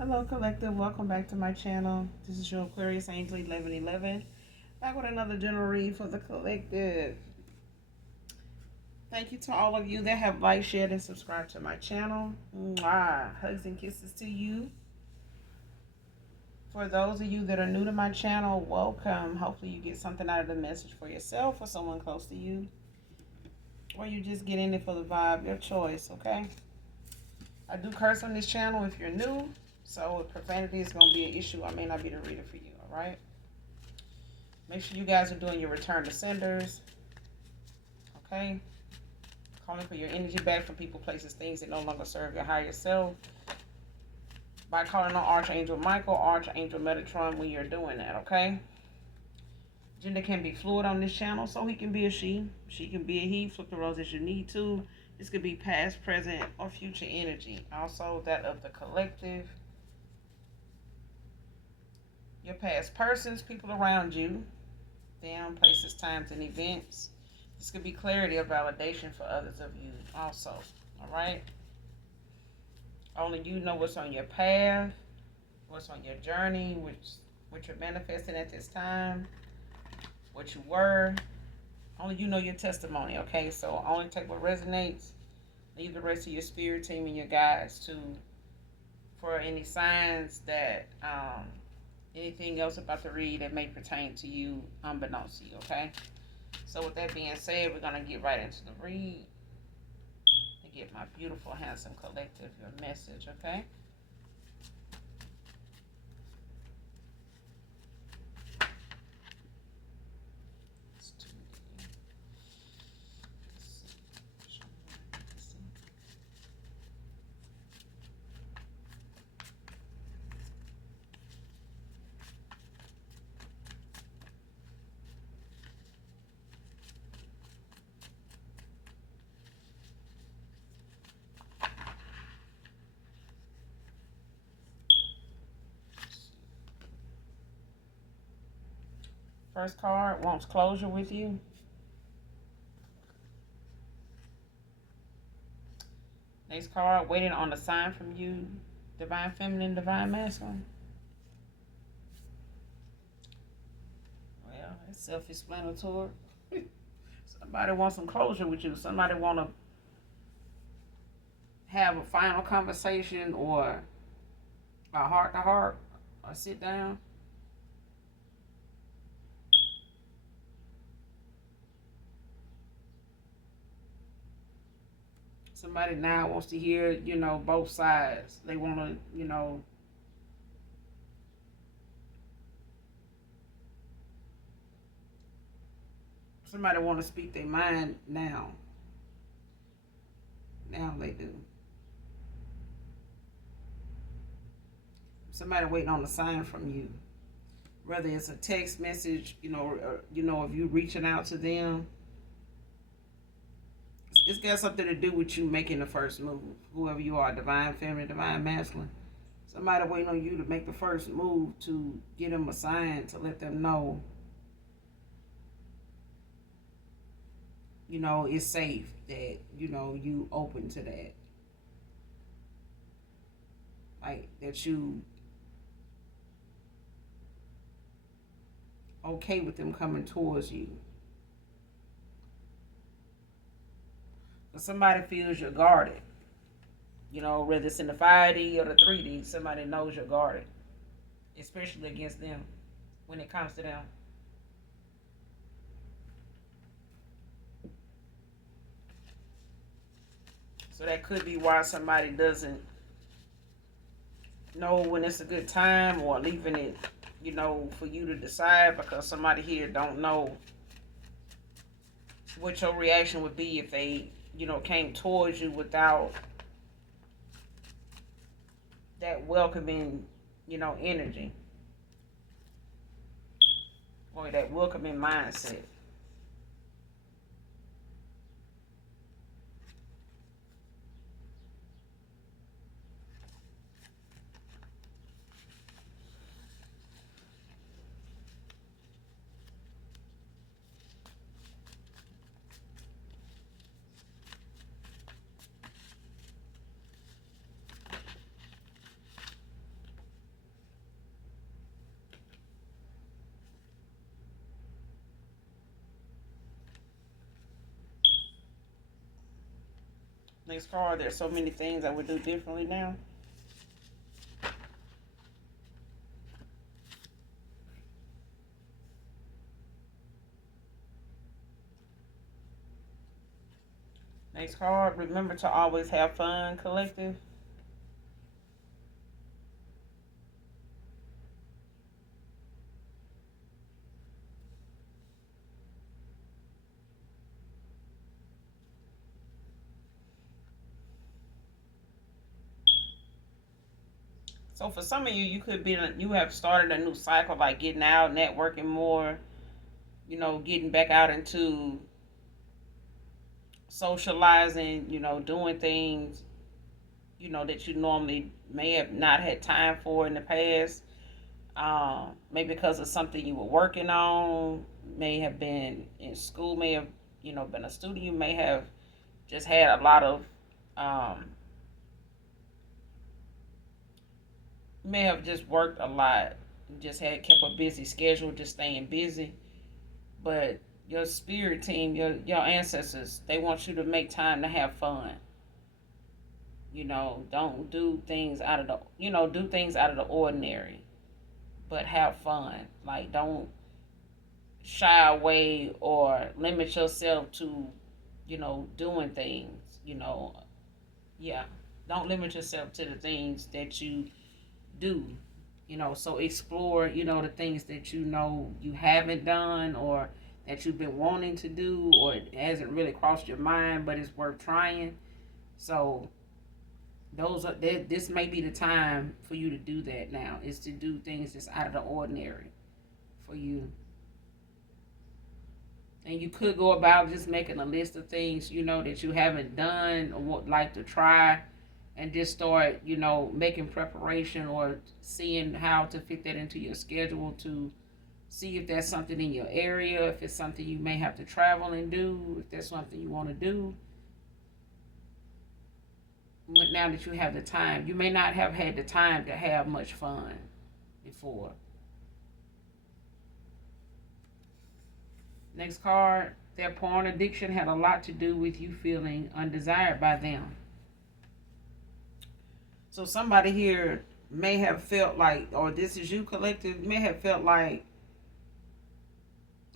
Hello, Collective. Welcome back to my channel. This is your Aquarius Angel 1111. Back with another general read for the Collective. Thank you to all of you that have liked, shared, and subscribed to my channel. Mwah. Hugs and kisses to you. For those of you that are new to my channel, welcome. Hopefully you get something out of the message for yourself or someone close to you. Or you just get in it for the vibe, your choice, okay? I do curse on this channel if you're new. So if profanity is going to be an issue, I may not be the reader for you, all right? Make sure you guys are doing your return to senders, okay? Calling for your energy back from people, places, things that no longer serve your higher self. By calling on Archangel Michael, Archangel Metatron when you're doing that, okay? Gender can be fluid on this channel, so he can be a she. She can be a he. Flip the roles as you need to. This could be past, present, or future energy. Also, that of the collective. Your past persons, people around you, them, places, times, and events. This could be clarity or validation for others of you also. All right? Only you know what's on your path, what's on your journey, which you're manifesting at this time, what you were. Only you know your testimony, okay? So only take what resonates. Leave the rest of your spirit team and your guides to for any signs that anything else about the read that may pertain to you unbeknownst to you, okay? So with that being said, we're going to get right into the read and get my beautiful, handsome collective your message, okay? First card wants closure with you. Next card, waiting on a sign from you. Divine feminine, divine masculine. Well, it's self-explanatory. Somebody wants some closure with you. Somebody want to have a final conversation or a heart-to-heart or sit down. Somebody now wants to hear, both sides. They want to, somebody want to speak their mind now. Now they do. Somebody waiting on a sign from you. Whether it's a text message, if you reaching out to them. It's got something to do with you making the first move. Whoever you are, divine feminine, divine masculine. Somebody waiting on you to make the first move to get them a sign to let them know, it's safe, that, you open to that. Like, that you okay with them coming towards you. But somebody feels you're guarded. Whether it's in the 5D or the 3D, somebody knows you're guarded. Especially against them when it comes to them. So that could be why somebody doesn't know when it's a good time, or leaving it, for you to decide, because somebody here don't know what your reaction would be if they, came towards you without that welcoming, energy, or that welcoming mindset. Next card, there's so many things I would do differently now. Next card, remember to always have fun, collective. So for some of you, you could be you have started a new cycle, like getting out, networking more, getting back out into socializing, doing things, that you normally may have not had time for in the past. Maybe because of something you were working on, may have been in school, may have, been a student. You may have just had a lot of, um, may have just worked a lot, just had kept a busy schedule, just staying busy. But your spirit team, your ancestors, they want you to make time to have fun. Don't do things out of the, do things out of the ordinary, but have fun. Like, don't shy away or limit yourself to, doing things, yeah. Don't limit yourself to the things that you do, so explore, the things that you haven't done, or that you've been wanting to do, or it hasn't really crossed your mind, but it's worth trying. So this may be the time for you to do that now, is to do things that's out of the ordinary for you. And you could go about just making a list of things, that you haven't done or would like to try, and just start, making preparation, or seeing how to fit that into your schedule, to see if there's something in your area, if it's something you may have to travel and do, if there's something you want to do. Now that you have the time, you may not have had the time to have much fun before. Next card, their porn addiction had a lot to do with you feeling undesired by them. So somebody here may have felt like, or this is you, collective, may have felt like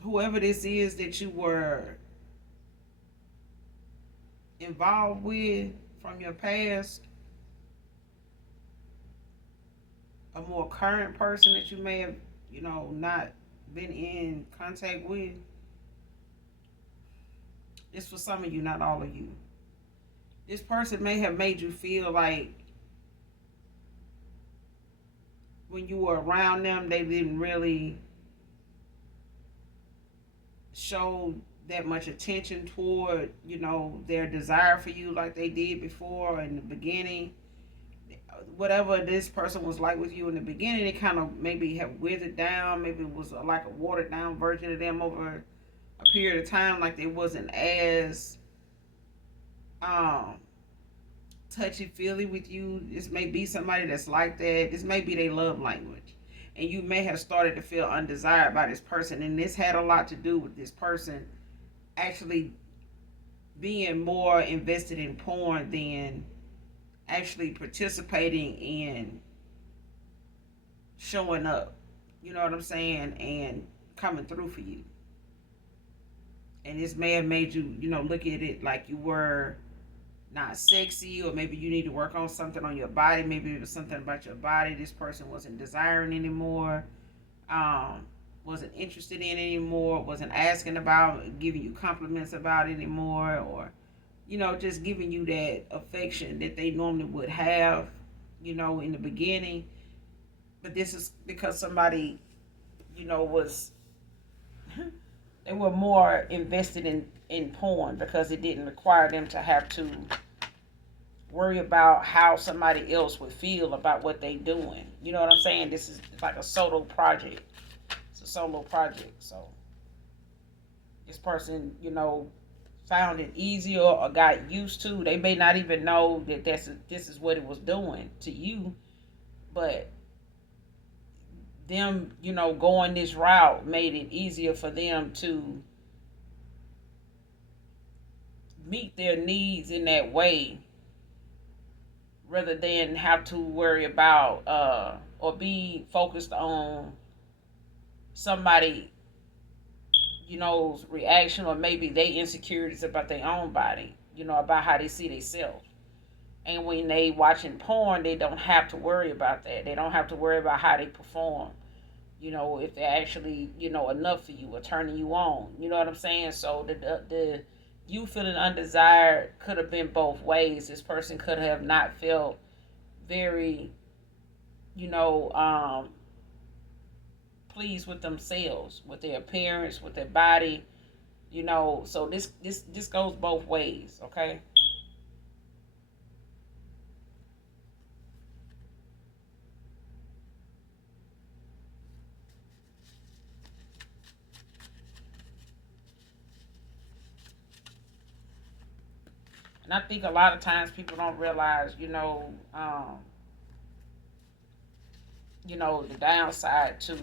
whoever this is that you were involved with from your past, a more current person that you may have, not been in contact with. It's for some of you, not all of you. This person may have made you feel like when you were around them, they didn't really show that much attention toward, their desire for you like they did before in the beginning. Whatever this person was like with you in the beginning, it kind of maybe have withered down. Maybe it was like a watered down version of them over a period of time. Like they wasn't as touchy feely with you. This may be somebody that's like that. This may be their love language, and you may have started to feel undesired by this person. And this had a lot to do with this person actually being more invested in porn than actually participating in showing up. You know what I'm saying? And coming through for you. And this may have made you, look at it like you were not sexy, or maybe you need to work on something on your body. Maybe it was something about your body this person wasn't desiring anymore, wasn't interested in anymore, wasn't asking about, giving you compliments about anymore, or just giving you that affection that they normally would have, in the beginning. But this is because somebody, was they were more invested in porn, because it didn't require them to have to worry about how somebody else would feel about what they doing. You know what I'm saying? This is like a solo project. It's a solo project. So this person, found it easier or got used to. They may not even know that this is what it was doing to you, but them, going this route made it easier for them to meet their needs in that way rather than have to worry about or be focused on somebody, reaction, or maybe they insecurities about their own body, about how they see themselves. And when they watching porn, they don't have to worry about that. They don't have to worry about how they perform. If they're actually, enough for you or turning you on. You know what I'm saying? So the you feeling undesired could have been both ways. This person could have not felt very, you know, um, pleased with themselves, with their appearance, with their body. So this goes both ways. Okay. And I think a lot of times people don't realize, the downside to,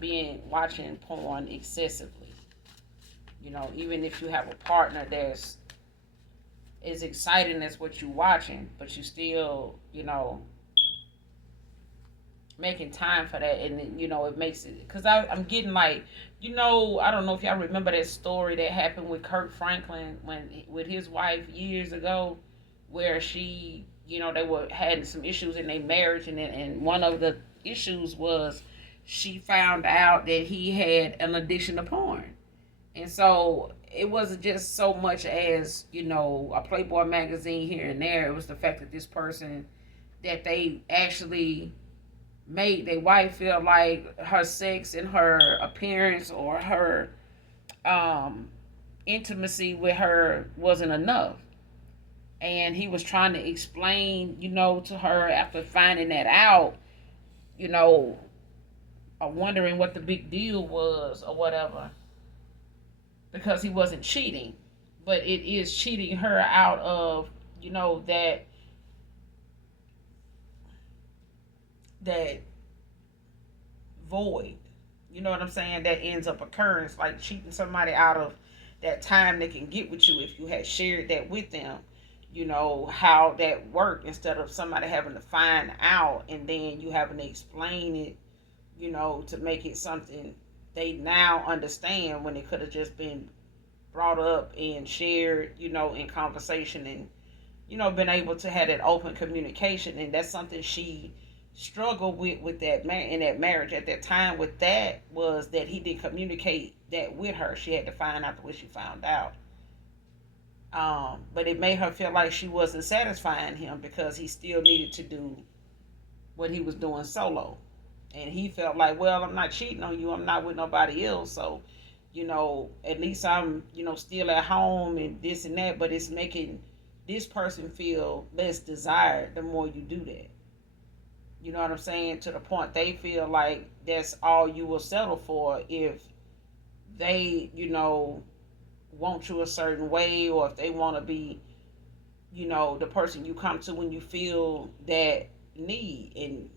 being watching porn excessively. Even if you have a partner that's as exciting as what you're watching, but you still, making time for that, and it makes it, because I'm getting like, I don't know if y'all remember that story that happened with Kirk Franklin when with his wife years ago, where she, they were had some issues in their marriage, and one of the issues was she found out that he had an addiction to porn. And so it wasn't just so much as, a Playboy magazine here and there. It was the fact that this person, that they actually made their wife feel like her sex and her appearance or her um, intimacy with her wasn't enough. And he was trying to explain, to her after finding that out, you know, wondering what the big deal was or whatever, because he wasn't cheating. But it is cheating her out of, that that void. You know what I'm saying? That ends up occurring. It's like cheating somebody out of that time they can get with you if you had shared that with them. How that worked, instead of somebody having to find out and then you having to explain it, to make it something they now understand, when it could have just been brought up and shared, in conversation, and been able to have that open communication. And that's something she struggled with that man in that marriage at that time. With that was that he didn't communicate that with her. She had to find out the way she found out. But it made her feel like she wasn't satisfying him because he still needed to do what he was doing solo. And he felt like, well, I'm not cheating on you. I'm not with nobody else. So, at least I'm, still at home and this and that. But it's making this person feel less desired the more you do that. You know what I'm saying? To the point they feel like that's all you will settle for if they, want you a certain way, or if they want to be, the person you come to when you feel that need. And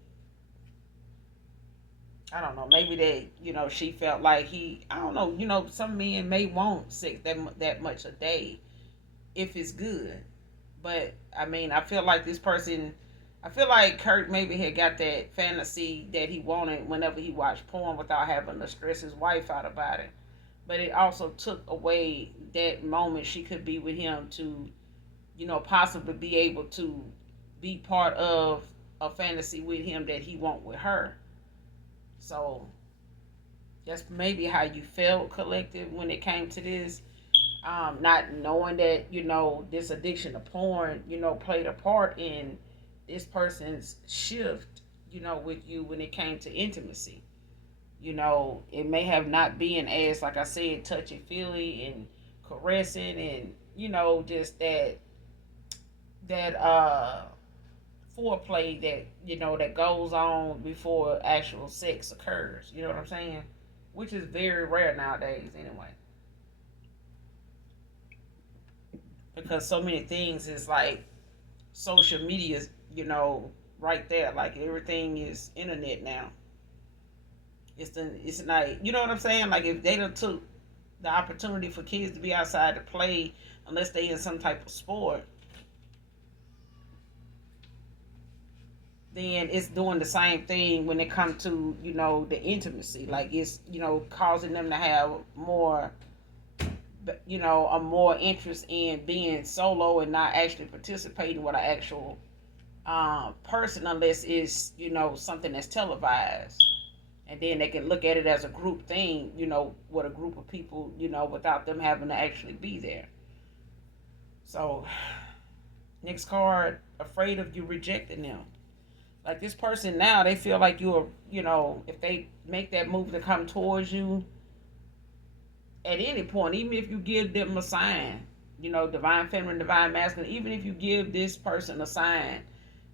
I don't know, maybe that, she felt like I don't know, some men may want sex that much a day if it's good. But I mean, I feel like Kurt maybe had got that fantasy that he wanted whenever he watched porn without having to stress his wife out about it. But it also took away that moment she could be with him to, possibly be able to be part of a fantasy with him that he won't with her. So that's maybe how you felt, collective, when it came to this. Not knowing that, this addiction to porn, played a part in this person's shift, with you when it came to intimacy. It may have not been as, like I said, touchy feely and caressing, and just that foreplay that that goes on before actual sex occurs. You know what I'm saying? Which is very rare nowadays, anyway. Because so many things is like social media, right there. Like everything is internet now. It's not, you know what I'm saying? Like if they done took the opportunity for kids to be outside to play, unless they in some type of sport, then it's doing the same thing when it comes to, the intimacy. Like, it's, causing them to have more, a more interest in being solo and not actually participating with an actual person, unless it's, something that's televised. And then they can look at it as a group thing, with a group of people, without them having to actually be there. So, next card, afraid of you rejecting them. Like, this person now, they feel like you're, if they make that move to come towards you at any point, even if you give them a sign, divine feminine, divine masculine, even if you give this person a sign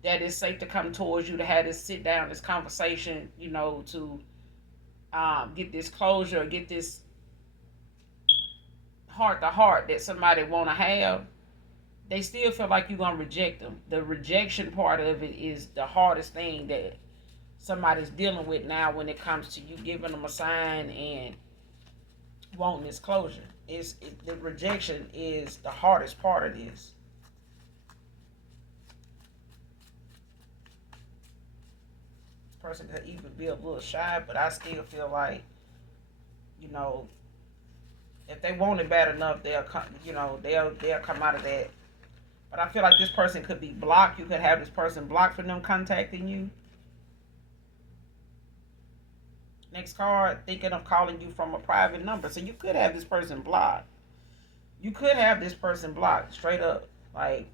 that it's safe to come towards you, to have this sit down, this conversation, to get this closure, get this heart to heart that somebody want to have, they still feel like you're going to reject them. The rejection part of it is the hardest thing that somebody's dealing with now when it comes to you giving them a sign and wanting this closure. The rejection is the hardest part of this. This person could even be a little shy, but I still feel like, you know, if they want it bad enough, they'll come. They'll come out of that. But I feel like this person could be blocked. You could have this person blocked from them contacting you. Next card, thinking of calling you from a private number. So you could have this person blocked. You could have this person blocked straight up. Like,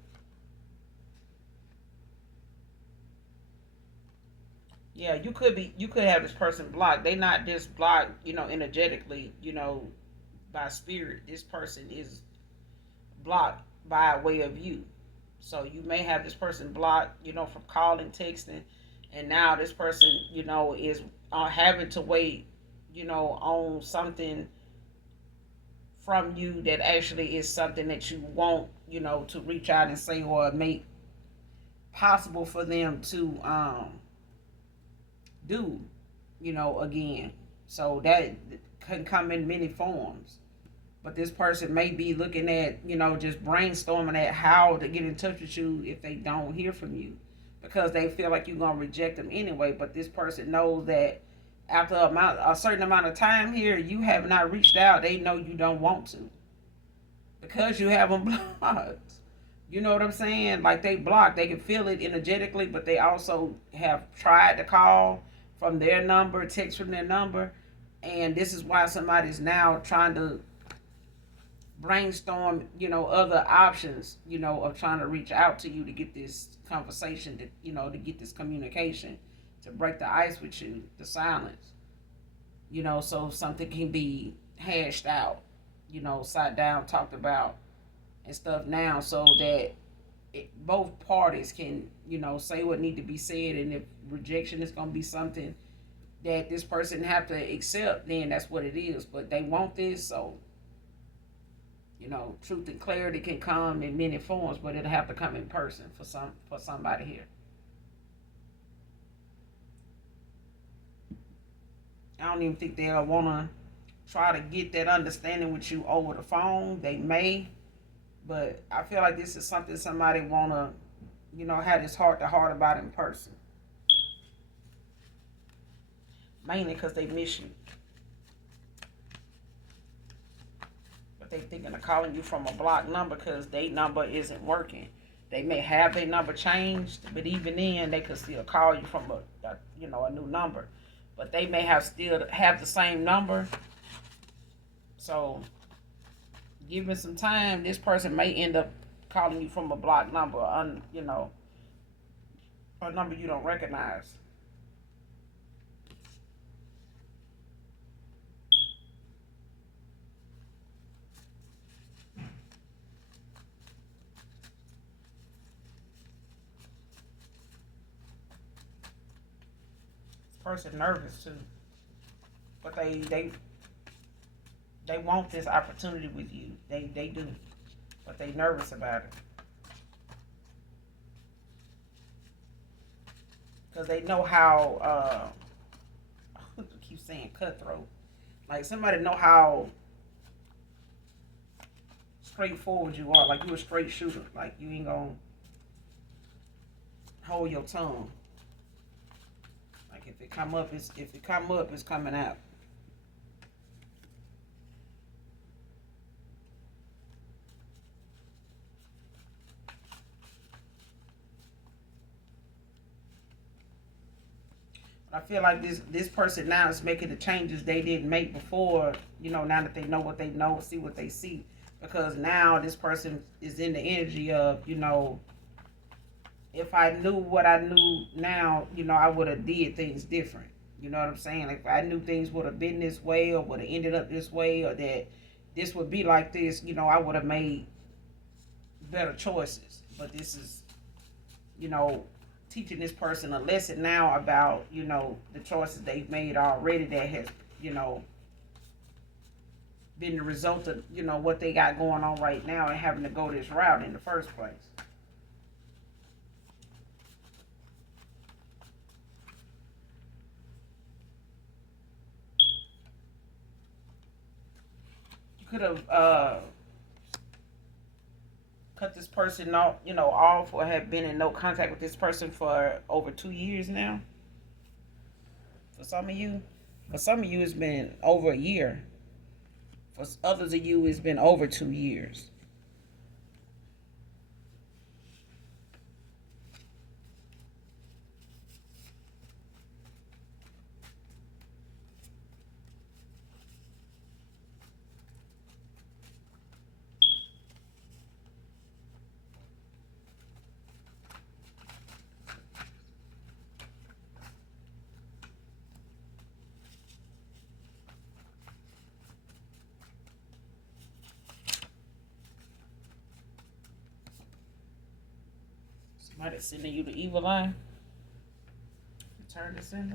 yeah, you could have this person blocked. They not just blocked, energetically, by spirit. This person is blocked by way of you. So you may have this person blocked, from calling, texting, and now this person, is having to wait, on something from you that actually is something that you want, to reach out and say, or make possible for them to do, again. So that can come in many forms. But this person may be looking at, just brainstorming at how to get in touch with you if they don't hear from you, because they feel like you're going to reject them anyway. But this person knows that after a certain amount of time here, you have not reached out. They know you don't want to, because you have them blocked. You know what I'm saying? Like, they blocked. They can feel it energetically, but they also have tried to call from their number, text from their number. And this is why somebody's now trying to brainstorm, other options, of trying to reach out to you to get this conversation, to get this communication, to break the ice with you, the silence, so something can be hashed out, sat down, talked about, and stuff now, so that both parties can, say what need to be said. And if rejection is going to be something that this person have to accept, then that's what it is. But they want this, so truth and clarity can come in many forms, but it'll have to come in person for somebody here. I don't even think they'll want to try to get that understanding with you over the phone. They may, but I feel like this is something somebody want to, have this heart to heart about in person. Mainly because they miss you. But they thinking of calling you from a blocked number because their number isn't working. They may have their number changed, but even then, they could still call you from a new number. But they may still have the same number. So, given some time, this person may end up calling you from a blocked number, a number you don't recognize. This person nervous too, but they want this opportunity with you. They do, but they nervous about it because they know how. I keep saying cutthroat. Like, somebody know how straightforward you are. Like you a straight shooter. Like you ain't gonna hold your tongue. Like if it come up, it's coming out. I feel like this person now is making the changes they didn't make before. Now that they know what they know, see what they see, because now this person is in the energy of if I knew what I knew now, I would have did things different. You know what I'm saying? Like if I knew things would have been this way or would have ended up this way or that this would be like this, I would have made better choices. But this is, you know, teaching this person a lesson now about, the choices they've made already that has, been the result of, what they got going on right now and having to go this route in the first place. You could have cut this person off, off or have been in no contact with this person for over 2 years now. For some of you, it's been over a year. For others of you, it's been over 2 years. Somebody sending you the evil eye. Return to sender.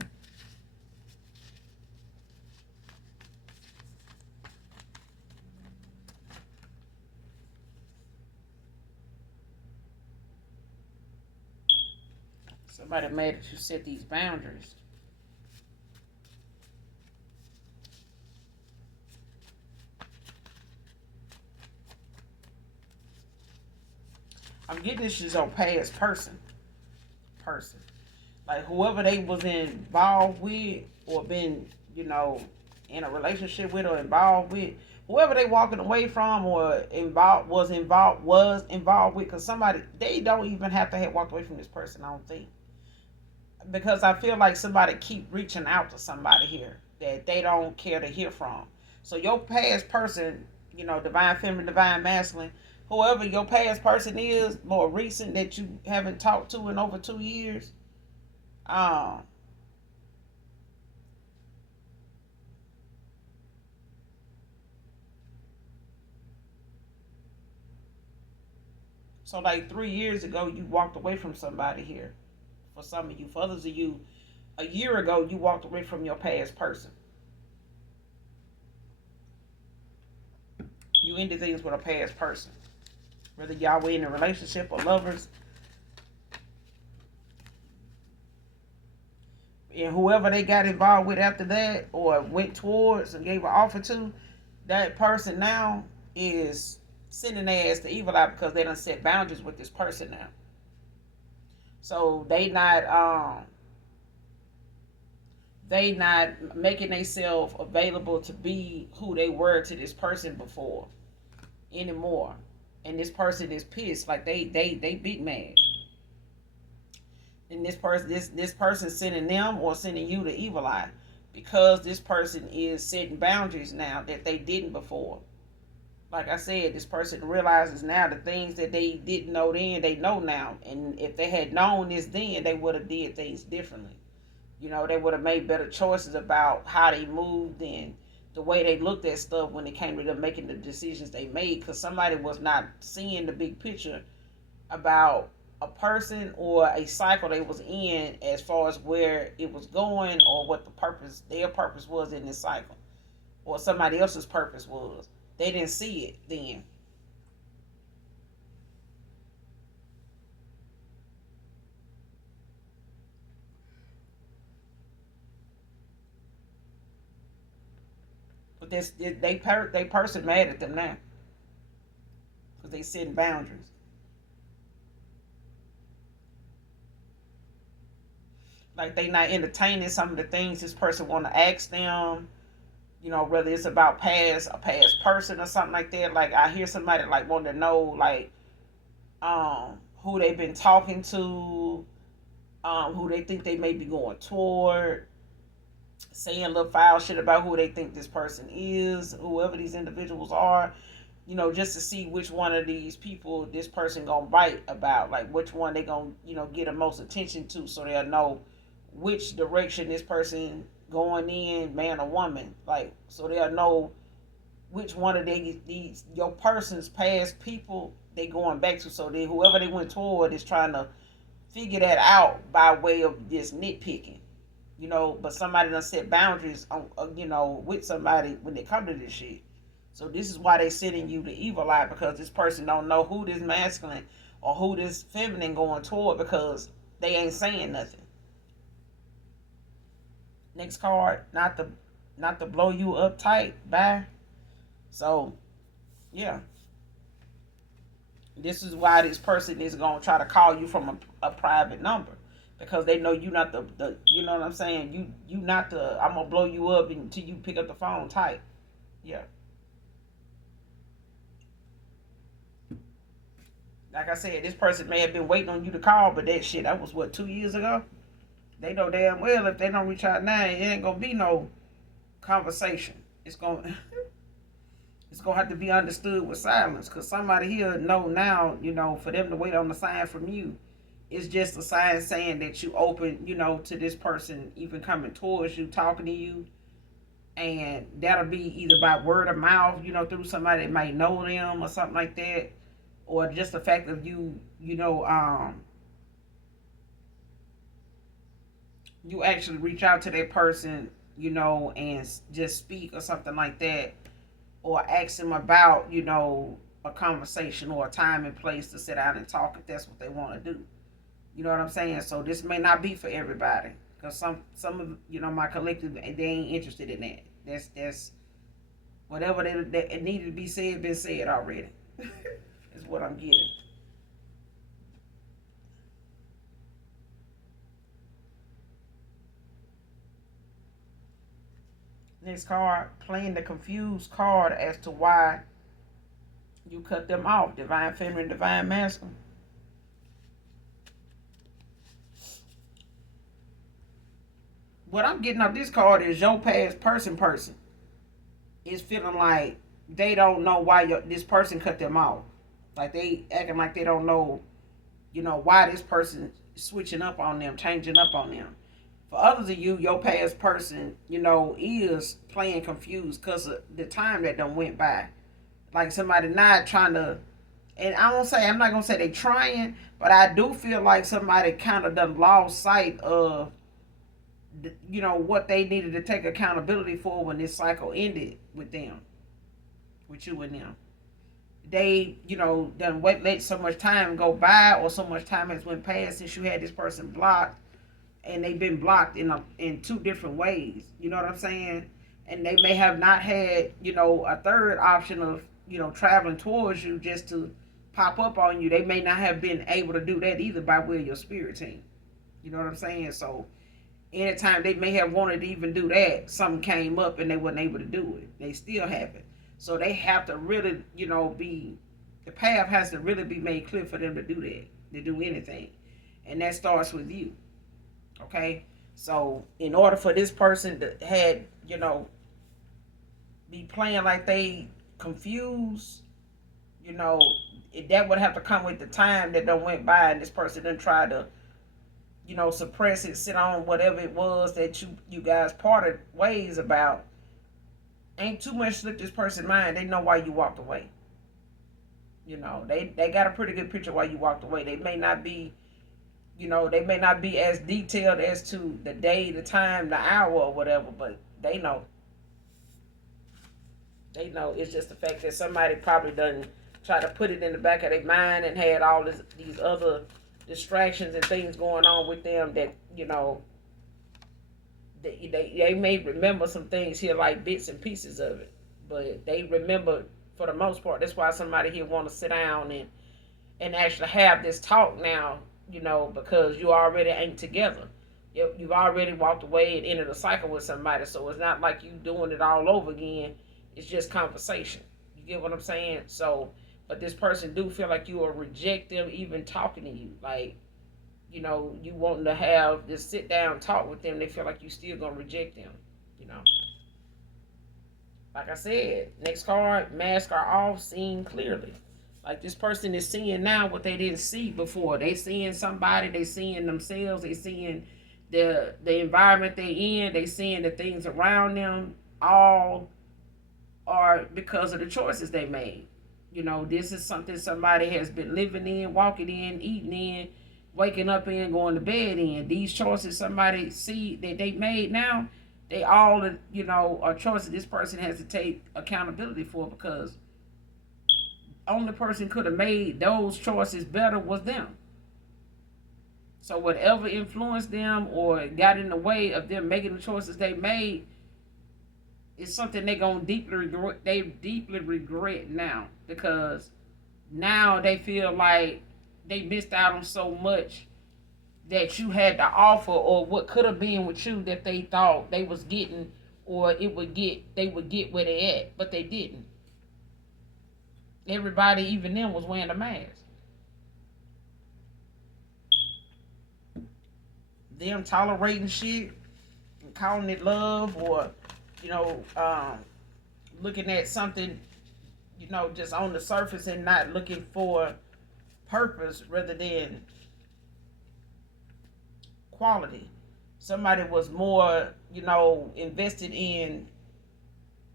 Somebody made that you set these boundaries. I'm getting this is on past person. Like whoever they was involved with or been, in a relationship with or involved with, whoever they walking away from or was involved with, because somebody they don't even have to have walked away from this person, I don't think. Because I feel like somebody keep reaching out to somebody here that they don't care to hear from. So your past person, divine feminine, divine masculine, whoever your past person is, more recent that you haven't talked to in over 2 years, um, so like 3 years ago you walked away from somebody here. For some of you, for others of you, a year ago you walked away from your past person. You ended things with a past person. Whether y'all were in a relationship or lovers. And whoever they got involved with after that or went towards and gave an offer to, that person now is sending their ass to evil eye because they done set boundaries with this person now. So they not making themselves available to be who they were to this person before anymore. And this person is pissed, like they big mad. And this person sending them or sending you the evil eye because this person is setting boundaries now that they didn't before. Like I said, this person realizes now the things that they didn't know then, they know now. And if they had known this then, they would have did things differently. They would have made better choices about how they moved and the way they looked at stuff when it came to them making the decisions they made, because somebody was not seeing the big picture about a person or a cycle they was in as far as where it was going or what their purpose was in this cycle or somebody else's purpose was. They didn't see it then. But they person mad at them now. they setting boundaries. Like they not entertaining some of the things this person want to ask them. Whether it's about a past person or something like that. Like I hear somebody like want to know like who they've been talking to, who they think they may be going toward, saying little foul shit about who they think this person is, whoever these individuals are, just to see which one of these people this person gonna bite about, like which one they gonna, get the most attention to, so they'll know which direction this person going in, man or woman, like so they'll know which one of these your person's past people they going back to, so they whoever they went toward is trying to figure that out by way of just nitpicking. But somebody done set boundaries on, with somebody when they come to this shit. So this is why they sending you the evil eye, because this person don't know who this masculine or who this feminine going toward, because they ain't saying nothing. Next card, not to blow you up tight. Bye. So, yeah. This is why this person is gonna try to call you from a private number, because they know you not the you know what I'm saying, you not the I'm gonna blow you up until you pick up the phone type. Yeah. Like I said, this person may have been waiting on you to call, but that was what, 2 years ago. They know damn well if they don't reach out now, it ain't gonna be no conversation. It's gonna it's gonna have to be understood with silence, because somebody here know now, for them to wait on the sign from you, it's just a sign saying that you open, to this person even coming towards you, talking to you. And that'll be either by word of mouth, through somebody that might know them or something like that, or just the fact of you, you actually reach out to that person, and just speak or something like that, or ask them about, a conversation or a time and place to sit down and talk if that's what they want to do. You know what I'm saying? So this may not be for everybody, because some of my collective, they ain't interested in that. That's whatever that it needed to be said, been said already. Is what I'm getting. Next card, playing the confused card as to why you cut them off. Divine feminine, divine masculine. What I'm getting off this card is your past person is feeling like they don't know why this person cut them off. Like they acting like they don't know, why this person switching up on them, changing up on them. For others of you, your past person, is playing confused because of the time that done went by. Like somebody not trying to, and I'm not gonna say they trying, but I do feel like somebody kind of done lost sight of, what they needed to take accountability for when this cycle ended with them, with you and them. They, done let so much time go by, or so much time has went past since you had this person blocked, and they've been blocked in two different ways. You know what I'm saying? And they may have not had, a third option of, traveling towards you just to pop up on you. They may not have been able to do that either by way of your spirit team. You know what I'm saying? So anytime they may have wanted to even do that, something came up and they weren't able to do it. They still haven't. So they have to really, the path has to really be made clear for them to do that, to do anything. And that starts with you. Okay? So in order for this person to had, be playing like they confused, that would have to come with the time that done went by, and this person done tried to, suppress it, sit on whatever it was that you guys parted ways about. Ain't too much slipped this person's mind. They know why you walked away. They got a pretty good picture why you walked away. They may not be, they may not be as detailed as to the day, the time, the hour, or whatever, but they know. They know. It's just the fact that somebody probably done try to put it in the back of their mind and had all these other distractions and things going on with them that, they may remember some things here, like bits and pieces of it, but they remember for the most part. That's why somebody here want to sit down and actually have this talk now, because you already ain't together. You've already walked away and entered a cycle with somebody, so it's not like you doing it all over again. It's just conversation. You get what I'm saying? So, but this person do feel like you will reject them even talking to you. Like, you wanting to have this sit down talk with them, they feel like you still gonna reject them. You know. Like I said, next card, masks are off, seeing clearly. Like this person is seeing now what they didn't see before. They seeing somebody, they seeing themselves, they seeing the environment they in, they seeing the things around them, all are because of the choices they made. This is something somebody has been living in, walking in, eating in, waking up in, going to bed in. These choices somebody see that they made now, they all, are choices this person has to take accountability for, because only person could have made those choices better was them. So whatever influenced them or got in the way of them making the choices they made is something they gonna deeply regret now, because now they feel like they missed out on so much that you had to offer, or what could have been with you that they thought they was getting, or they would get where they at, but they didn't. Everybody, even them, was wearing a mask. Them tolerating shit and calling it love, or looking at something, just on the surface and not looking for purpose rather than quality. Somebody was more, invested in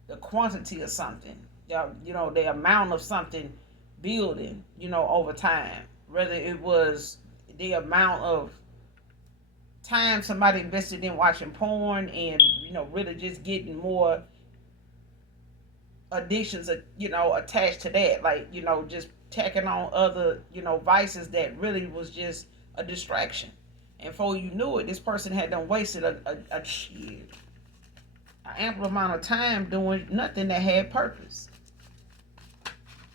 the quantity of something, the amount of something building, over time. Whether it was the amount of time somebody invested in watching porn and, really just getting more addictions, attached to that. Like, just tacking on other, vices that really was just a distraction. And before you knew it, this person had done wasted an ample amount of time doing nothing that had purpose.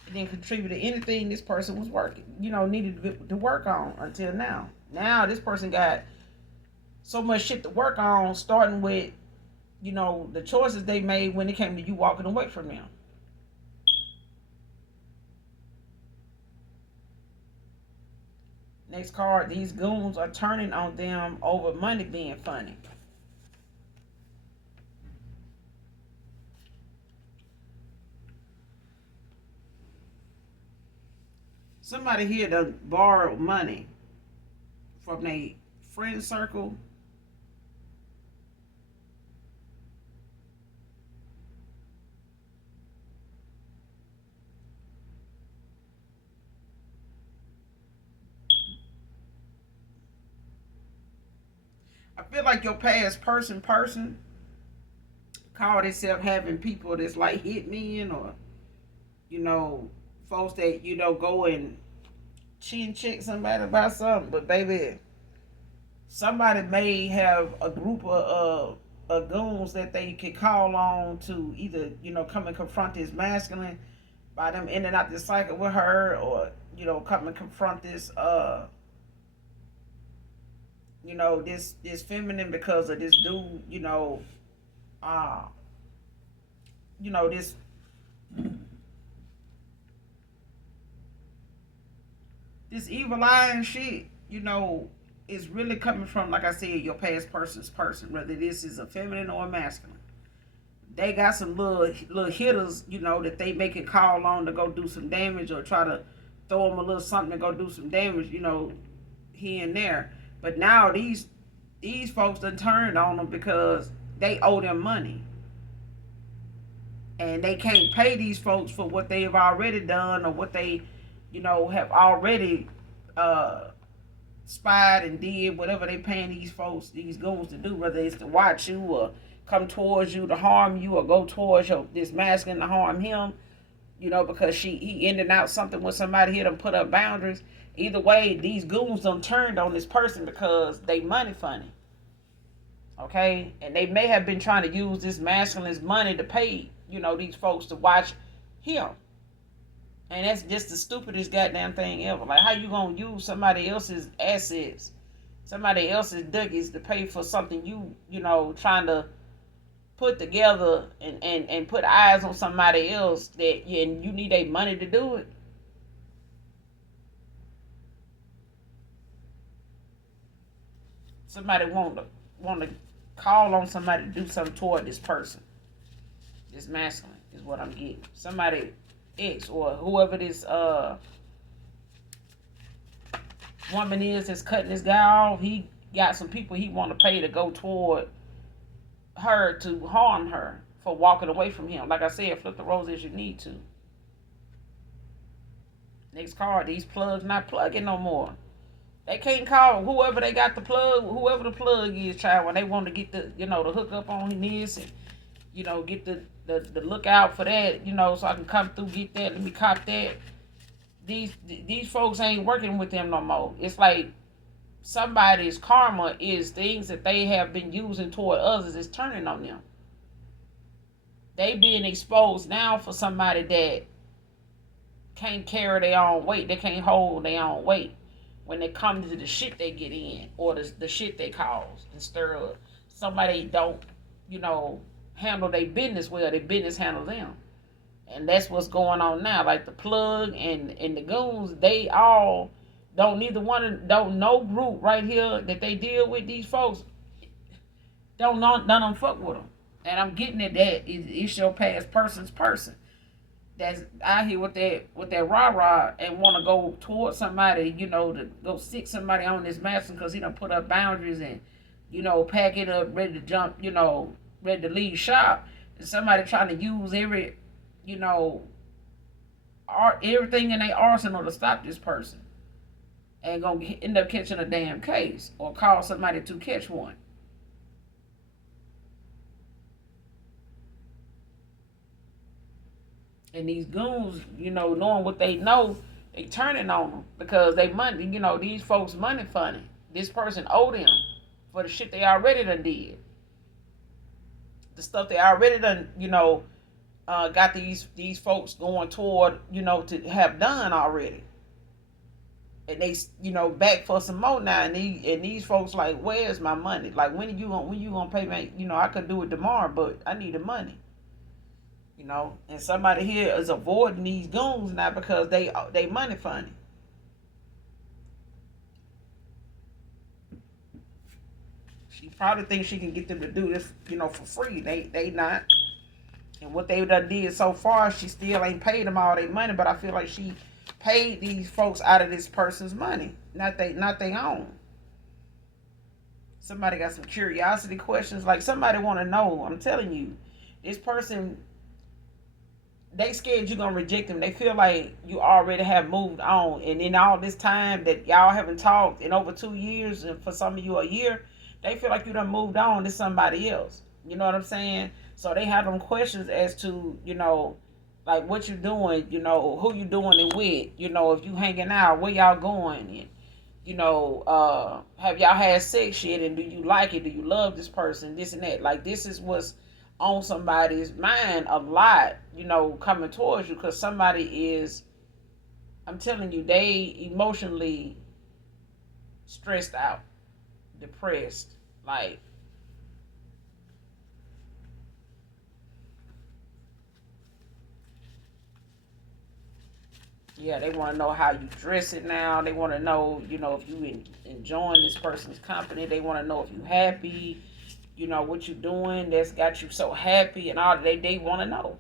It didn't contribute to anything this person was working, needed to work on until now. Now this person got so much shit to work on, starting with, the choices they made when it came to you walking away from them. Next card, these goons are turning on them over money being funny. Somebody here done borrowed money from their friend circle. I feel like your past person called itself having people that's like hitmen, or folks that go and chin check somebody about something. But baby, somebody may have a group of goons that they can call on to either come and confront this masculine by them in and out this cycle with her, or come and confront this this feminine because of this dude, this evil eye and shit, is really coming from, like I said, your past person's person, whether this is a feminine or a masculine. They got some little hitters, that they make a call on to go do some damage, or try to throw them a little something to go do some damage, here and there. But now these folks done turned on them because they owe them money. And they can't pay these folks for what they have already done, or what they, have already spied and did, whatever they paying these folks, these goons to do, whether it's to watch you or come towards you to harm you, or go towards this masculine to harm him, because he ended out something with somebody here to put up boundaries. Either way, these goons done turned on this person because they money funny. Okay? And they may have been trying to use this masculine's money to pay, these folks to watch him. And that's just the stupidest goddamn thing ever. Like, how you gonna use somebody else's assets, somebody else's duckies to pay for something you know, trying to put together and put eyes on somebody else that and you need their money to do it. Somebody want to call on somebody to do something toward this person. This masculine is what I'm getting. Somebody ex or whoever this woman is that's cutting this guy off. He got some people he want to pay to go toward her to harm her for walking away from him. Like I said, flip the rose as you need to. Next card, these plugs not plugging no more. They can't call whoever they got the plug, whoever the plug is, child, when they want to get the, you know, the hook up on this and, you know, get the lookout for that, you know, so I can come through, get that, let me cop that. These folks ain't working with them no more. It's like somebody's karma is things that they have been using toward others is turning on them. They being exposed now for somebody that can't carry their own weight. They can't hold their own weight when it comes to the shit they get in or the shit they cause and stir up. Somebody don't, you know, handle their business well. Their business handle them. And that's what's going on now. Like the plug and the goons, they all don't know group right here that they deal with these folks. Don't know none of them fuck with them. And I'm getting at that it's your past person's person that's out here with that rah-rah and want to go towards somebody, you know, to go stick somebody on this master because he done put up boundaries and, you know, pack it up, ready to jump, you know, ready to leave shop. And somebody trying to use every, you know, everything in their arsenal to stop this person. And gonna end up catching a damn case or call somebody to catch one. And these goons, you know, knowing what they know, they turning on them because they money, you know, these folks money funny. This person owe them for the shit they already done did. The stuff they already done, you know, got these folks going toward, you know, to have done already. And they, you know, back for some more now. And these folks like, where's my money? Like, when you gonna pay me? You know, I could do it tomorrow, but I need the money. You know, and somebody here is avoiding these goons now because they money funny. She probably thinks she can get them to do this, you know, for free. They not. And what they done did so far, she still ain't paid them all their money. But I feel like she paid these folks out of this person's money, not they own. Somebody got some curiosity questions, like somebody want to know. I'm telling you, this person, they scared you gonna reject them. They feel like you already have moved on, and in all this time that y'all haven't talked in over 2 years, and for some of you a year, they feel like you done moved on to somebody else. You know what I'm saying? So they have them questions as to, you know, like what you doing, you know, who you doing it with, you know, if you hanging out, where y'all going, and you know, have y'all had sex yet, and do you like it? Do you love this person? This and that. Like, this is what's on somebody's mind a lot, you know, coming towards you, because somebody is, I'm telling you, they emotionally stressed out, depressed, like, yeah, they want to know how you dress it now. They want to know, you know, if you enjoying this person's company. They want to know if you happy, you know, what you doing that's got you so happy and all. They want to know.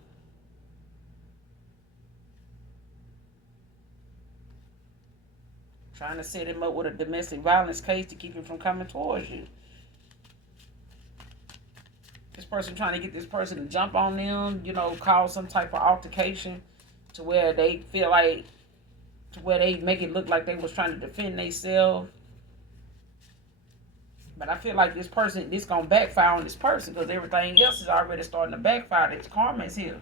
Trying to set him up with a domestic violence case to keep him from coming towards you. This person trying to get this person to jump on them, you know, cause some type of altercation to where they feel like, to where they make it look like they was trying to defend themselves. But I feel like this gonna backfire on this person because everything else is already starting to backfire. This karma is here.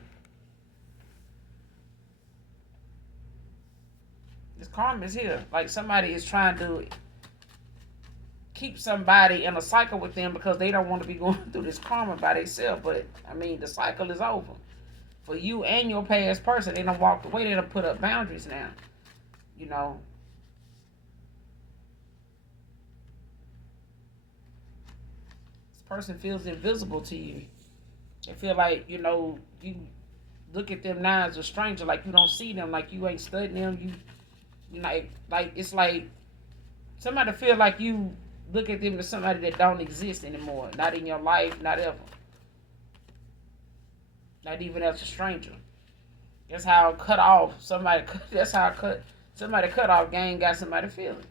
This karma is here. Like somebody is trying to keep somebody in a cycle with them because they don't want to be going through this karma by themselves. But I mean, the cycle is over. for you and your past person. They done walked away. They done put up boundaries now. You know, this person feels invisible to you. They feel like, you look at them now as a stranger, like you don't see them, like you ain't studying them. You like it's like somebody feel like you look at them as somebody that don't exist anymore, not in your life, not ever, not even as a stranger. That's how cut off somebody. That's how cut somebody cut off game got somebody feeling.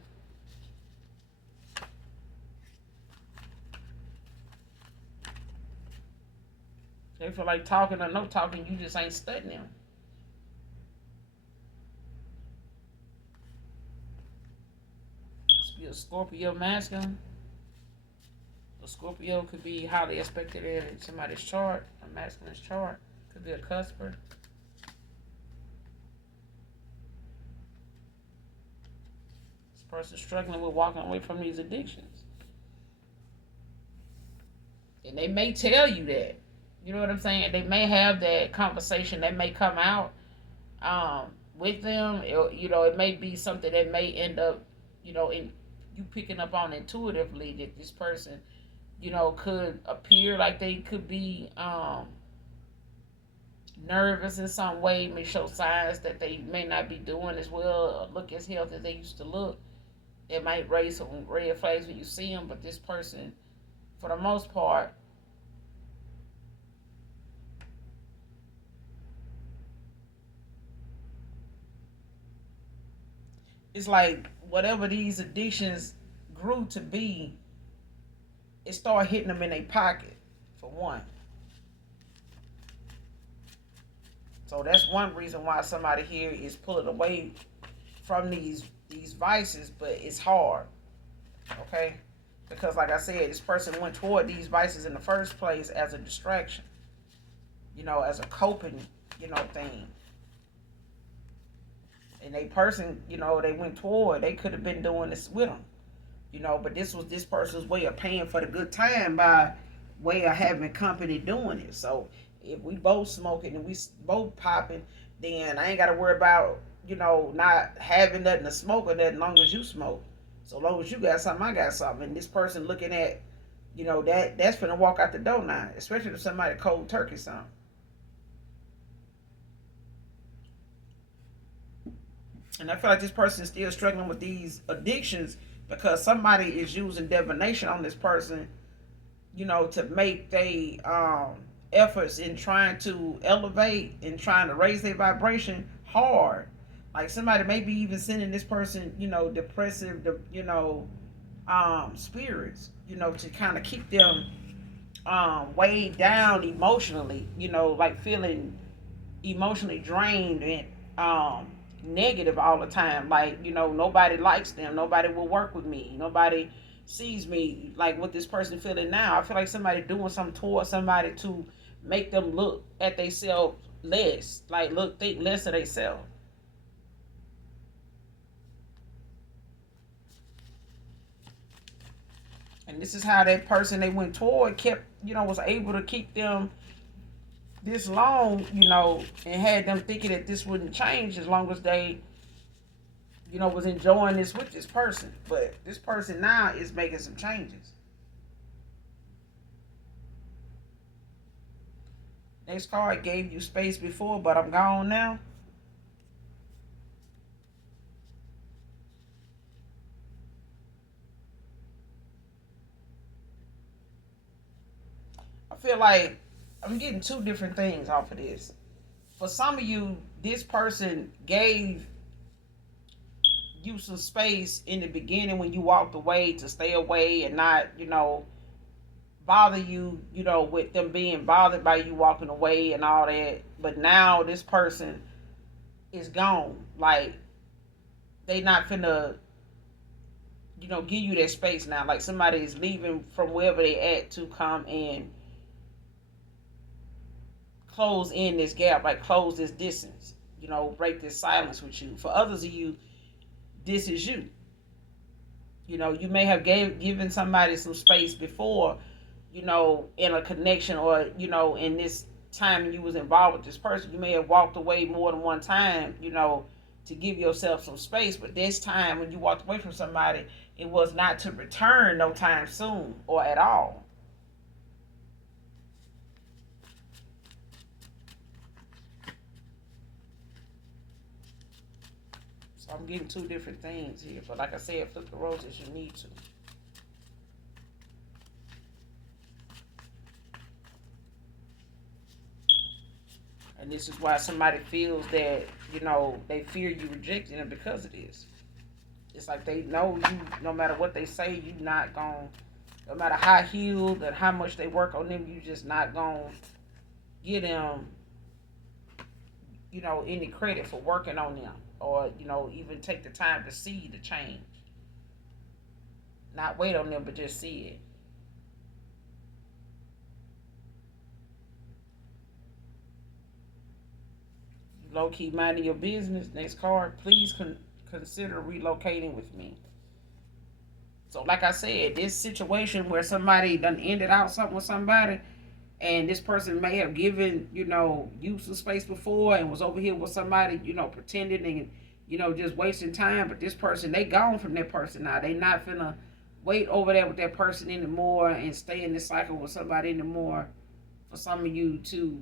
They feel like talking or no talking, you just ain't studying them. This be a Scorpio masculine. A Scorpio could be highly expected in somebody's chart, a masculine's chart. Could be a cusper. This person struggling with walking away from these addictions. And they may tell you that. You know what I'm saying? They may have that conversation that may come out with them. It may be something that may end up, in you picking up on intuitively that this person, could appear like they could be nervous in some way, may show signs that they may not be doing as well or look as healthy as they used to look. It might raise some red flags when you see them, but this person, for the most part, it's like whatever these addictions grew to be, it started hitting them in their pocket, for one. So that's one reason why somebody here is pulling away from these vices, but it's hard, okay? Because like I said, this person went toward these vices in the first place as a distraction, as a coping, thing. And they person, they went toward, they could have been doing this with them, but this was this person's way of paying for the good time by way of having company doing it. So if we both smoking and we both popping, then I ain't got to worry about, not having nothing to smoke or nothing, as long as you smoke. So long as you got something, I got something. And this person looking at, that's finna walk out the door now, especially if somebody cold turkey something. And I feel like this person is still struggling with these addictions because somebody is using divination on this person, to make they efforts in trying to elevate and trying to raise their vibration hard. Like somebody maybe even sending this person, depressive, spirits, to kind of keep them weighed down emotionally, like feeling emotionally drained and negative all the time. Like, nobody likes them. Nobody will work with me. Nobody sees me like what this person feeling now. I feel like somebody doing something towards somebody to make them look at themselves less. Like think less of themselves. And this is how that person they went toward kept, was able to keep them this long, and had them thinking that this wouldn't change as long as they, was enjoying this with this person. But this person now is making some changes. Next card, gave you space before, but I'm gone now. I feel like I'm getting two different things off of this. For some of you, this person gave you some space in the beginning when you walked away to stay away and not, bother you, with them being bothered by you walking away and all that. But now this person is gone. Like, they not finna, give you that space now. Like somebody is leaving from wherever they at to come and close in this gap, like close this distance, break this silence with you. For others of you, this is you. You may have given somebody some space before, in a connection or, in this time you was involved with this person, you may have walked away more than one time, to give yourself some space. But this time when you walked away from somebody, it was not to return no time soon or at all. So I'm getting two different things here. But like I said, flip the roses, you need to. And this is why somebody feels that, they fear you rejecting them because of this. It's like they know you, no matter what they say, you not going to, no matter how healed and how much they work on them, you just not going to give them, any credit for working on them. Or, even take the time to see the change. Not wait on them, but just see it. Low-key minding your business. Next card, please consider relocating with me. So like I said, this situation where somebody done ended out something with somebody, and this person may have given, you some space before and was over here with somebody, pretending and, just wasting time. But this person, they gone from that person now. They not finna wait over there with that person anymore and stay in this cycle with somebody anymore for some of you to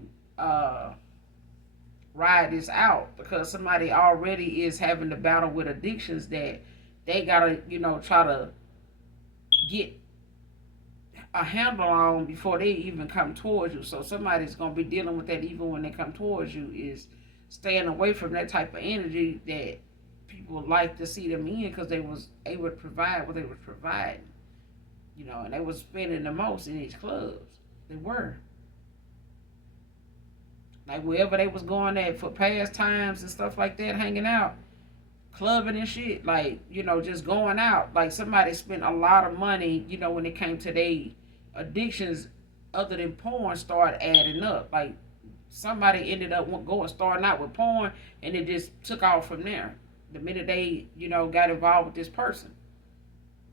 ride this out, because somebody already is having to battle with addictions that they gotta, try to get a handle on before they even come towards you. So somebody's gonna be dealing with that even when they come towards you, is staying away from that type of energy that people like to see them in, because they was able to provide what they was providing, and they was spending the most in these clubs. They were. Like wherever they was going at for pastimes and stuff like that, hanging out, clubbing and shit, like, just going out. Like somebody spent a lot of money, when it came to their addictions other than porn start adding up. Like somebody ended up starting out with porn, and it just took off from there. The minute they, got involved with this person,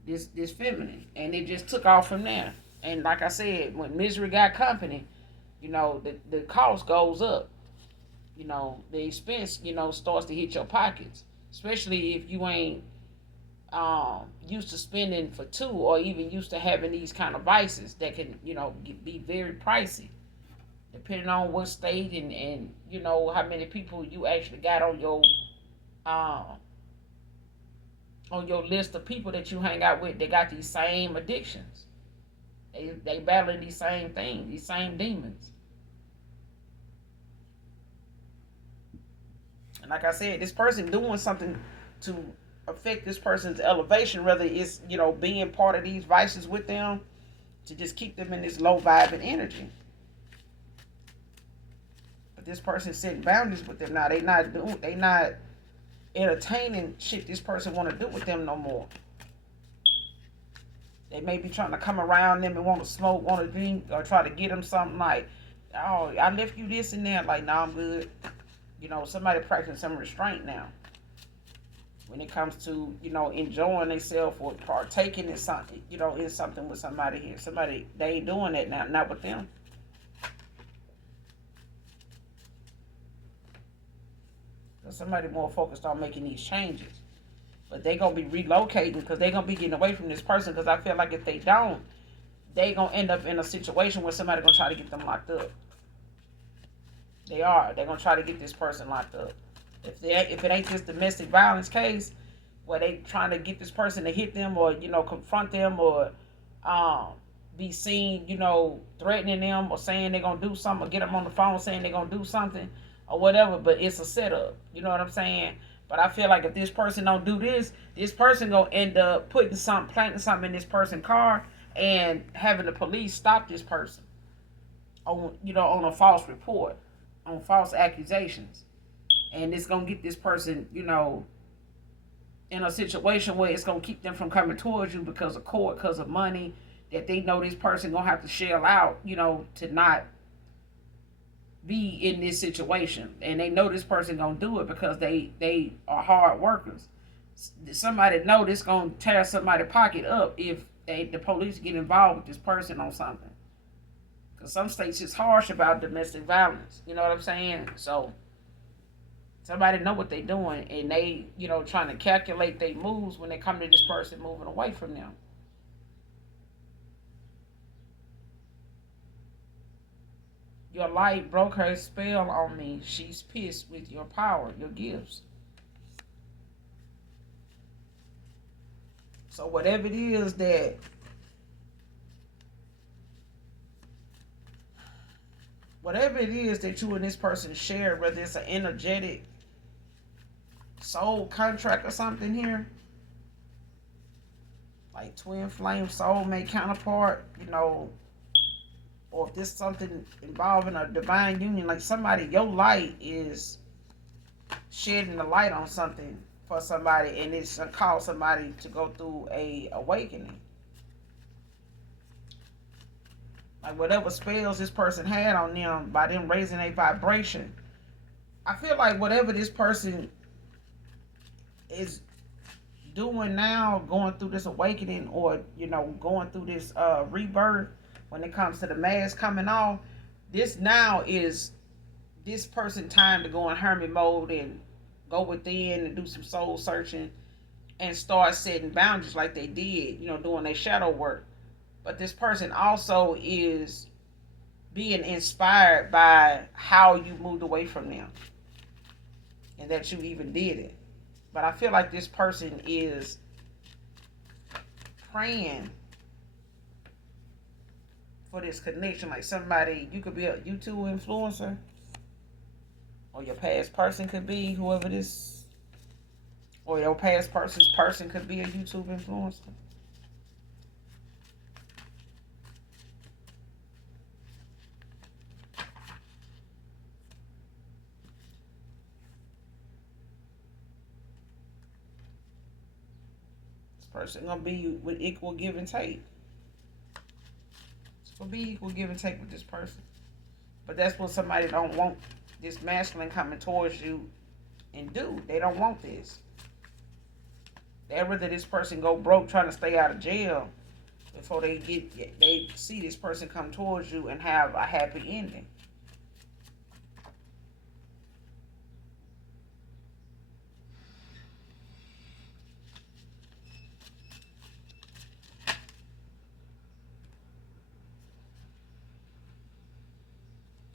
this feminine, and it just took off from there. And like I said, when misery got company, the cost goes up. The expense, starts to hit your pockets, especially if you ain't used to spending for two, or even used to having these kind of vices that can, be very pricey, depending on what state and how many people you actually got on your list of people that you hang out with. They got these same addictions. They battling these same things, these same demons. And like I said, this person doing something to affect this person's elevation, whether it's, being part of these vices with them, to just keep them in this low vibing energy. But this person's setting boundaries with them now. They not entertaining shit this person want to do with them no more. They may be trying to come around them and want to smoke, want to drink, or try to get them something like, oh, I left you this and that. Like, nah, I'm good. Somebody practicing some restraint now. When it comes to, enjoying themselves or partaking in something, in something with somebody here. Somebody, they ain't doing that now, not with them. Somebody more focused on making these changes. But they going to be relocating, because they going to be getting away from this person, because I feel like if they don't, they going to end up in a situation where somebody going to try to get them locked up. They're going to try to get this person locked up. If it ain't this domestic violence case where they trying to get this person to hit them, or, confront them, or be seen, threatening them, or saying they're going to do something, or get them on the phone saying they're going to do something or whatever, but it's a setup. You know what I'm saying? But I feel like if this person don't do this person going to end up planting something in this person's car and having the police stop this person on a false report, on false accusations. And it's going to get this person, in a situation where it's going to keep them from coming towards you because of court, because of money that they know this person going to have to shell out, to not be in this situation. And they know this person going to do it because they are hard workers. Somebody know this going to tear somebody's pocket up if the police get involved with this person on something. Because some states is harsh about domestic violence. You know what I'm saying? So somebody know what they doing, and they, trying to calculate their moves when they come to this person moving away from them. Your light broke her spell on me. She's pissed with your power, your gifts. So whatever it is that you and this person share, whether it's an energetic soul contract or something here, like twin flame, soulmate, counterpart, or if this something involving a divine union, like somebody, your light is shedding the light on something for somebody, and it's gonna cause somebody to go through a awakening. Like whatever spells this person had on them by them raising a vibration, I feel like whatever this person is doing now, going through this awakening, or going through this rebirth, when it comes to the mask coming off, this now is this person time to go in hermit mode and go within and do some soul searching and start setting boundaries like they did, doing their shadow work. But this person also is being inspired by how you moved away from them and that you even did it. But I feel like this person is praying for this connection. Like somebody, you could be a YouTube influencer, or your past person could be whoever this, or your past person's person could be a YouTube influencer. This person gonna be with equal give and take. It's gonna be equal give and take with this person. But that's what somebody don't want this masculine coming towards you and do. They don't want this. They'd rather this person go broke trying to stay out of jail before they see this person come towards you and have a happy ending.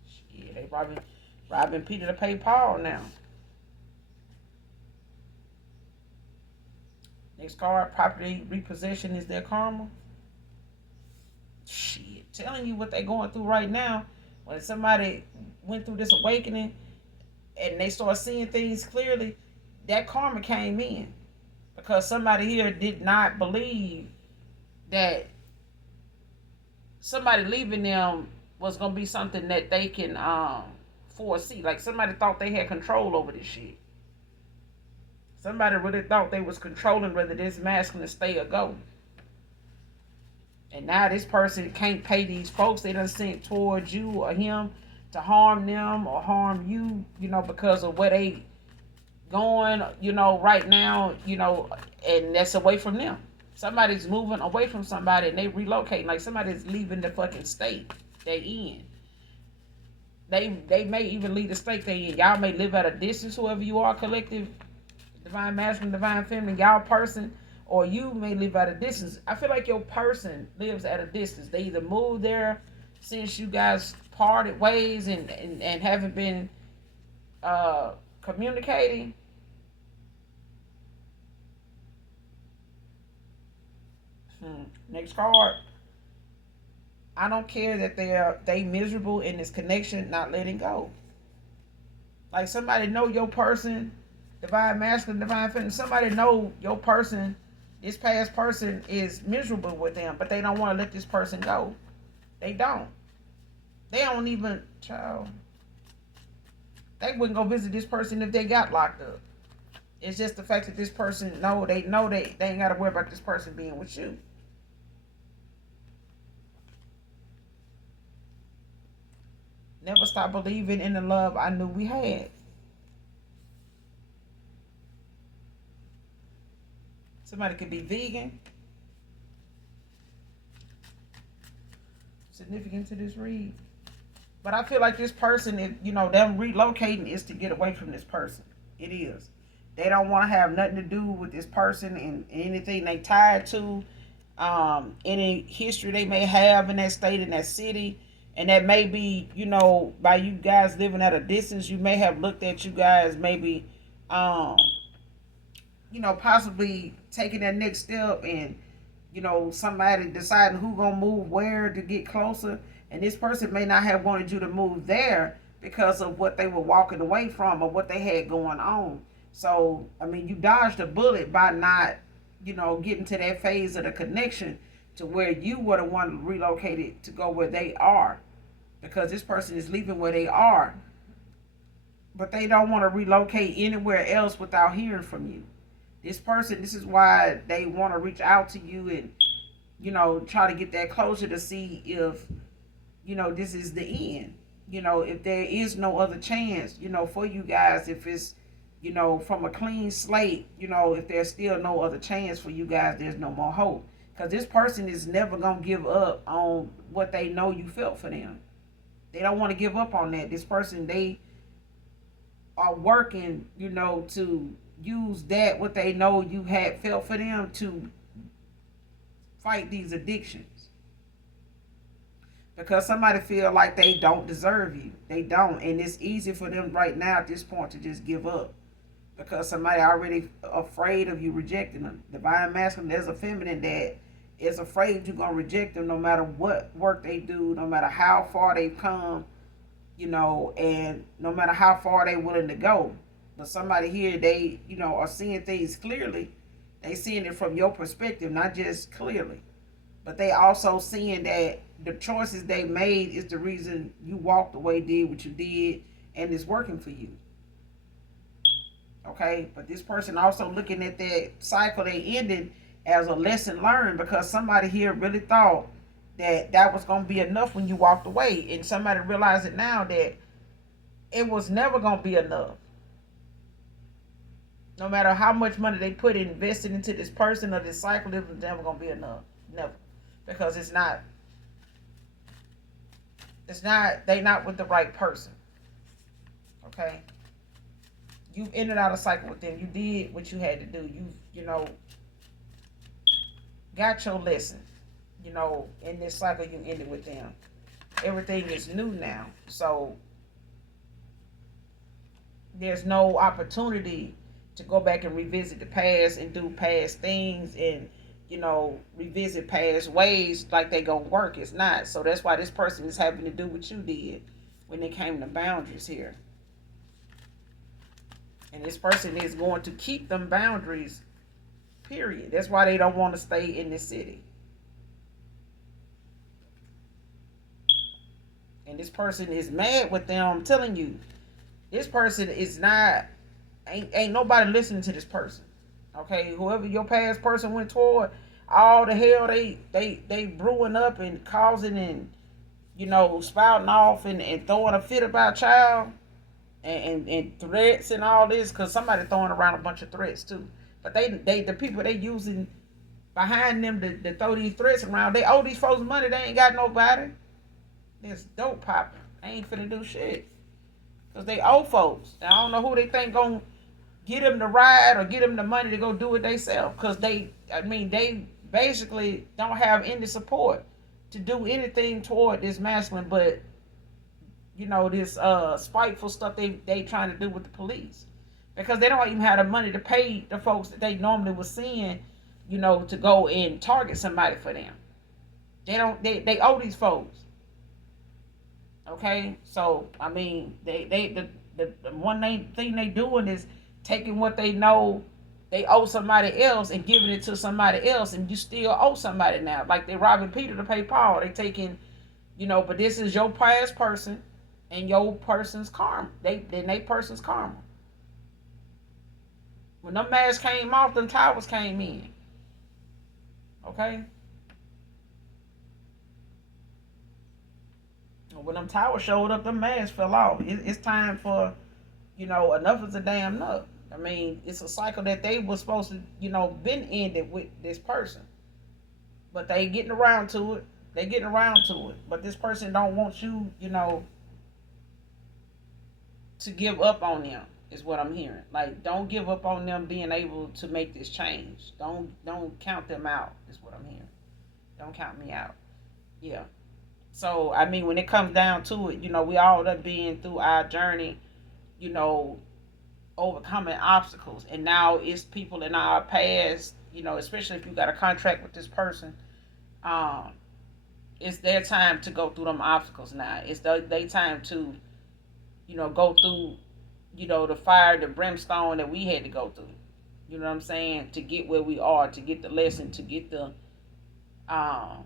Shit, they robbing Peter to pay Paul now. Next card, property repossession is their karma. Shit, telling you what they're going through right now. When somebody went through this awakening and they start seeing things clearly, that karma came in. Because somebody here did not believe that somebody leaving them was going to be something that they can foresee. Like somebody thought they had control over this shit. Somebody really thought they was controlling whether this masculine stay or go. And now this person can't pay these folks they done sent towards you or him to harm them or harm you, because of where they going, right now, and that's away from them. Somebody's moving away from somebody and they relocating. Like somebody's leaving the fucking state they in. They may even leave the state they in. Y'all may live at a distance, whoever you are, collective, divine masculine, divine feminine, y'all person, or you may live at a distance. I feel like your person lives at a distance. They either moved there since you guys parted ways and haven't been communicating. Next card. I don't care that they miserable in this connection, not letting go. Like somebody know your person, divine masculine, divine feminine. Somebody know your person, this past person is miserable with them, but they don't want to let this person go. They don't. They don't even, child. They wouldn't go visit this person if they got locked up. It's just the fact that this person they ain't got to worry about this person being with you. Never stop believing in the love I knew we had. Somebody could be vegan. significant to this read. But I feel like this person, if them relocating is to get away from this person. It is. They don't want to have nothing to do with this person and anything they tied to, any history they may have in that state, in that city. And that may be, by you guys living at a distance, you may have looked at you guys maybe, possibly taking that next step and, somebody deciding who gonna move where to get closer. And this person may not have wanted you to move there because of what they were walking away from or what they had going on. So, I mean, you dodged a bullet by not, getting to that phase of the connection to where you were the one relocated to go where they are. Because this person is leaving where they are. But they don't want to relocate anywhere else without hearing from you. This person, this is why they want to reach out to you and, try to get that closure to see if, this is the end. If there is no other chance, for you guys, if it's, from a clean slate, if there's still no other chance for you guys, there's no more hope. Because this person is never going to give up on what they know you felt for them. They don't want to give up on that. This person, they are working, to use that, what they know you had felt for them, to fight these addictions. Because somebody feel like they don't deserve you. They don't. And it's easy for them right now at this point to just give up. Because somebody already afraid of you rejecting them. Divine masculine, there's a feminine that is afraid you're going to reject them no matter what work they do, no matter how far they've come, and no matter how far they're willing to go. But somebody here, they, are seeing things clearly. They seeing it from your perspective, not just clearly. But they also seeing that the choices they made is the reason you walked away, did what you did, and it's working for you. Okay? But this person also looking at that cycle they ended as a lesson learned, because somebody here really thought that was going to be enough when you walked away. And somebody realized it now that it was never going to be enough. No matter how much money they put invested into this person or this cycle, it was never going to be enough. Never. Because they not with the right person. Okay? You've ended out a cycle with them. You did what you had to do. You got your lesson. In this cycle you ended with them. Everything is new now. So there's no opportunity to go back and revisit the past and do past things and, revisit past ways like they gonna work. It's not. So that's why this person is having to do what you did when it came to boundaries here. And this person is going to keep them boundaries, period. That's why they don't want to stay in this city. And this person is mad with them. I'm telling you, this person is not, ain't nobody listening to this person. Okay, whoever your past person went toward, all the hell they brewing up and causing and, spouting off and throwing a fit about child and threats and all this, because somebody throwing around a bunch of threats too. But the people they using behind them to throw these threats around, they owe these folks money. They ain't got nobody. This dope popping. They ain't finna do shit. Because they owe folks. And I don't know who they think gonna get them the ride or get them the money to go do it themselves. Because they basically don't have any support to do anything toward this masculine, but, this spiteful stuff they trying to do with the police. Because they don't even have the money to pay the folks that they normally was seeing, to go and target somebody for them. They owe these folks. Okay, so the one thing they doing is taking what they know they owe somebody else and giving it to somebody else, and you still owe somebody now. Like they robbing Peter to pay Paul. They taking, but this is your past person and your person's karma. They person's karma. When them masks came off, them towers came in. Okay. When them towers showed up, them masks fell off. It's time for, enough is a damn enough. It's a cycle that they were supposed to, been ended with this person. But they getting around to it. They getting around to it. But this person don't want you, to give up on them is what I'm hearing. Like, don't give up on them being able to make this change. Don't count them out is what I'm hearing. Don't count me out. Yeah. So I mean, when it comes down to it, we all done been through our journey, you know, overcoming obstacles, and now it's people in our past, especially if you got a contract with this person. Um, it's their time to go through them obstacles now. It's their time to, go through, the fire, the brimstone that we had to go through. You know what I'm saying? To get where we are, to get the lesson, um,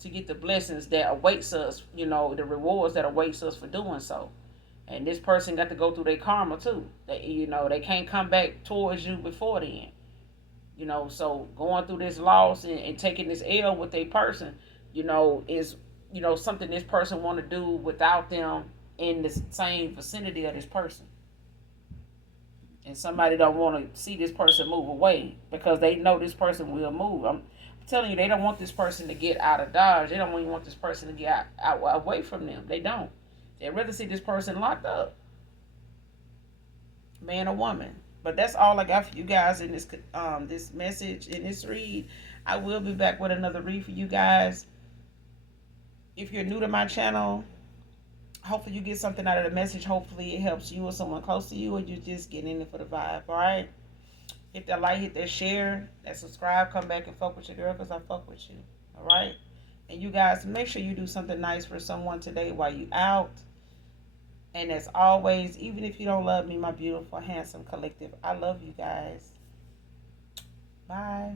to get the blessings that awaits us. The rewards that awaits us for doing so. And this person got to go through their karma too. They can't come back towards you before then. So going through this loss and taking this L with a person, is something this person want to do without them in the same vicinity of this person. And somebody don't want to see this person move away because they know this person will move. I'm telling you, they don't want this person to get out of Dodge. They don't even want this person to get out away from them. They don't. They'd rather see this person locked up, man or woman. But that's all I got for you guys in this message, in this read. I will be back with another read for you guys. If you're new to my channel, hopefully you get something out of the message. Hopefully it helps you or someone close to you, or you're just getting in it for the vibe. All right. Hit that like, hit that share, that subscribe. Come back and fuck with your girl because I fuck with you. All right. And you guys, make sure you do something nice for someone today while you out. And as always, even if you don't love me, my beautiful, handsome collective, I love you guys. Bye.